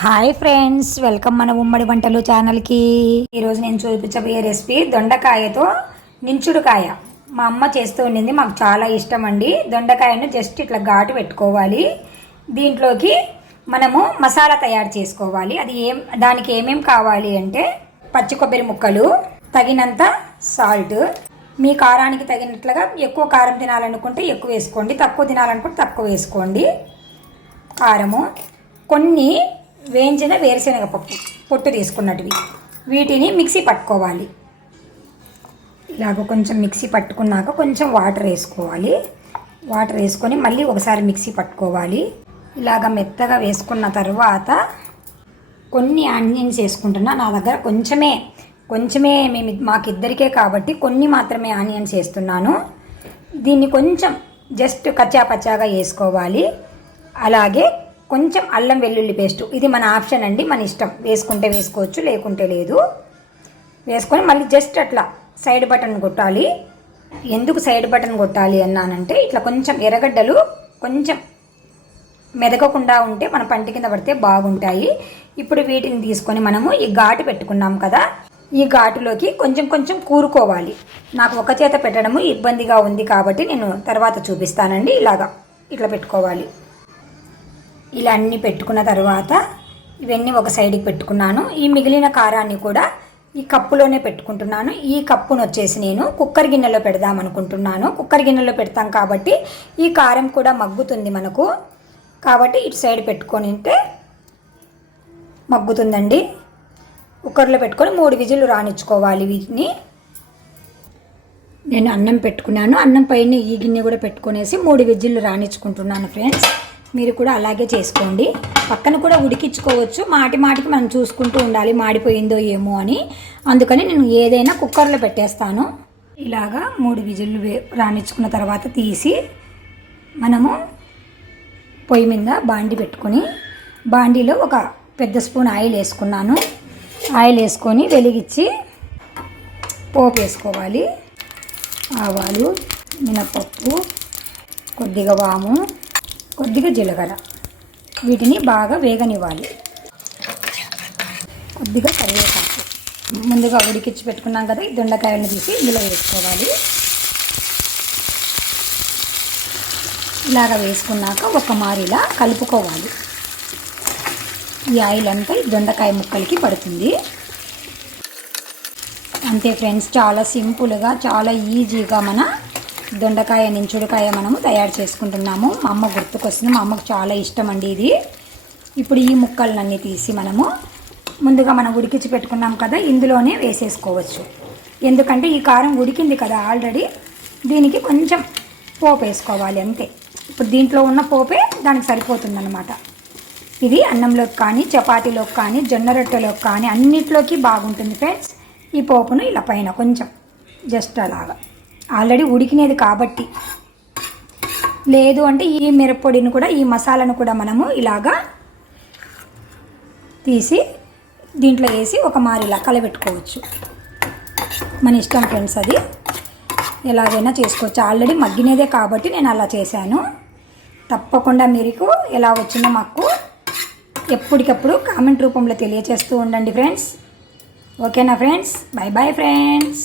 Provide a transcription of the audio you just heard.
Hi friends, welcome మన ఉమ్మడి వంటలు ఛానల్కి. ఈరోజు నేను చూపించబోయే రెసిపీ దొండకాయతో నించుడుకాయ. మా అమ్మ చేస్తూ ఉండింది, మాకు చాలా ఇష్టం అండి. దొండకాయను జస్ట్ ఇట్లా ఘాటు పెట్టుకోవాలి. దీంట్లోకి మనము మసాలా తయారు చేసుకోవాలి. దానికి ఏమేం కావాలి అంటే పచ్చి కొబ్బరి ముక్కలు, తగినంత సాల్ట్, మీ కారానికి తగినట్లుగా ఎక్కువ కారం తినాలనుకుంటే ఎక్కువ వేసుకోండి, తక్కువ తినాలనుకుంటే తక్కువ వేసుకోండి. కారము, కొన్ని వేయించిన వేరుశనగ పప్పు పొట్టు తీసుకున్నట్టువి, వీటిని మిక్సీ పట్టుకోవాలి. ఇలాగ కొంచెం మిక్సీ పట్టుకున్నాక కొంచెం వాటర్ వేసుకోవాలి. వాటర్ వేసుకొని మళ్ళీ ఒకసారి మిక్సీ పట్టుకోవాలి. ఇలాగ మెత్తగా వేసుకున్న తర్వాత కొన్ని ఆనియన్స్ వేసుకుంటున్నా. నా దగ్గర కొంచెమే మాకిద్దరికే కాబట్టి కొన్ని మాత్రమే ఆనియన్స్ వేస్తున్నాను. దీన్ని కొంచెం జస్ట్ కచ్చాపచ్చాగా వేసుకోవాలి. అలాగే కొంచెం అల్లం వెల్లుల్లి పేస్టు, ఇది మన ఆప్షన్ అండి, మన ఇష్టం, వేసుకుంటే వేసుకోవచ్చు లేకుంటే లేదు. వేసుకొని మళ్ళీ జస్ట్ అట్లా సైడ్ బటన్ కొట్టాలి. ఎందుకు సైడ్ బటన్ కొట్టాలి అన్నానంటే ఇట్లా కొంచెం ఎర్రగడ్డలు కొంచెం మెదగకుండా ఉంటే మన పంటి కింద పడితే బాగుంటాయి. ఇప్పుడు వీటిని తీసుకొని మనము ఈ ఘాటు పెట్టుకున్నాం కదా, ఈ ఘాటులోకి కొంచెం కొంచెం కూరుకోవాలి. నాకు ఒక చేత పెట్టడము ఇబ్బందిగా ఉంది కాబట్టి నేను తర్వాత చూపిస్తానండి. ఇట్లా పెట్టుకోవాలి. ఇలా అన్నీ పెట్టుకున్న తర్వాత ఇవన్నీ ఒక సైడ్కి పెట్టుకున్నాను. ఈ మిగిలిన కారాన్ని కూడా ఈ కప్పులోనే పెట్టుకుంటున్నాను. ఈ కప్పును వచ్చేసి నేను కుక్కర్ గిన్నెలో పెడదాం అనుకుంటున్నాను. కుక్కర్ గిన్నెలో పెడతాం కాబట్టి ఈ కారం కూడా మగ్గుతుంది మనకు, కాబట్టి ఇటు సైడ్ పెట్టుకొని ఉంటే మగ్గుతుందండి. కుక్కర్లో పెట్టుకొని 3 విజిల్లు రానిచ్చుకోవాలి. వీటిని నేను అన్నం పెట్టుకున్నాను. అన్నం పైన ఈ గిన్నె కూడా పెట్టుకునేసి 3 విజిల్లు రానిచ్చుకుంటున్నాను. ఫ్రెండ్స్, మీరు కూడా అలాగే చేసుకోండి. పక్కన కూడా ఉడికించుకోవచ్చు. మాటికి మనం చూసుకుంటూ ఉండాలి మాడిపోయిందో ఏమో అని. అందుకని నేను ఏదైనా కుక్కర్లో పెట్టేస్తాను. ఇలాగా 3 విజిల్లు రానిచ్చుకున్న తర్వాత తీసి మనము పొయ్యి మీద బాండి పెట్టుకొని, బాండీలో ఒక పెద్ద స్పూన్ ఆయిల్ వేసుకున్నాను. ఆయిల్ వేసుకొని వెలిగించి పోపు వేసుకోవాలి. ఆవాలు, మినపప్పు, కొద్దిగా వాము, కొద్దిగా జీలకర్ర, వీటిని బాగా వేగనివ్వాలి. కొద్దిగా కరివేపాకు, ముందుగా ఉడికించి పెట్టుకున్నాం కదా ఈ దొండకాయలను తీసి ఇందులో వేసుకోవాలి. ఇలాగ వేసుకున్నాక ఒక మారిలా కలుపుకోవాలి. ఈ ఆయిల్ అంతా ఈ దొండకాయ ముక్కలకి పడుతుంది. అంతే ఫ్రెండ్స్, చాలా సింపుల్గా చాలా ఈజీగా మన దొండకాయ నించుడుకాయ మనము తయారు చేసుకుంటున్నాము. మా అమ్మ గుర్తుకొస్తుంది, మా అమ్మకు చాలా ఇష్టం అండి ఇది. ఇప్పుడు ఈ ముక్కలన్నీ తీసి మనము ముందుగా మనం ఉడికించి పెట్టుకున్నాం కదా ఇందులోనే వేసేసుకోవచ్చు. ఎందుకంటే ఈ కారం ఉడికింది కదా ఆల్రెడీ, దీనికి కొంచెం పోపు వేసుకోవాలి అంతే. ఇప్పుడు దీంట్లో ఉన్న పోపే దానికి సరిపోతుందన్నమాట. ఇది అన్నంలోకి కానీ, చపాతీలోకి కానీ, జొన్న రొట్టెలోకి కానీ అన్నిట్లోకి బాగుంటుంది ఫ్రెండ్స్. ఈ పోపును ఇలా పైన కొంచెం జస్ట్ అలాగా, ఆల్రెడీ ఉడికినది కాబట్టి. లేదు అంటే ఈ మిరప్పొడిని కూడా, ఈ మసాలాను కూడా మనము ఇలాగా తీసి దీంట్లో వేసి ఒక మారిలా కలబెట్టుకోవచ్చు. మన ఇష్టం ఫ్రెండ్స్, అది ఎలాగైనా చేసుకోవచ్చు. ఆల్రెడీ మగ్గినదే కాబట్టి నేను అలా చేశాను. తప్పకుండా మీకు ఎలా వచ్చిందో మాకు ఎప్పటికప్పుడు కామెంట్ రూపంలో తెలియచేస్తూ ఉండండి ఫ్రెండ్స్. ఓకేనా ఫ్రెండ్స్? Bye bye friends.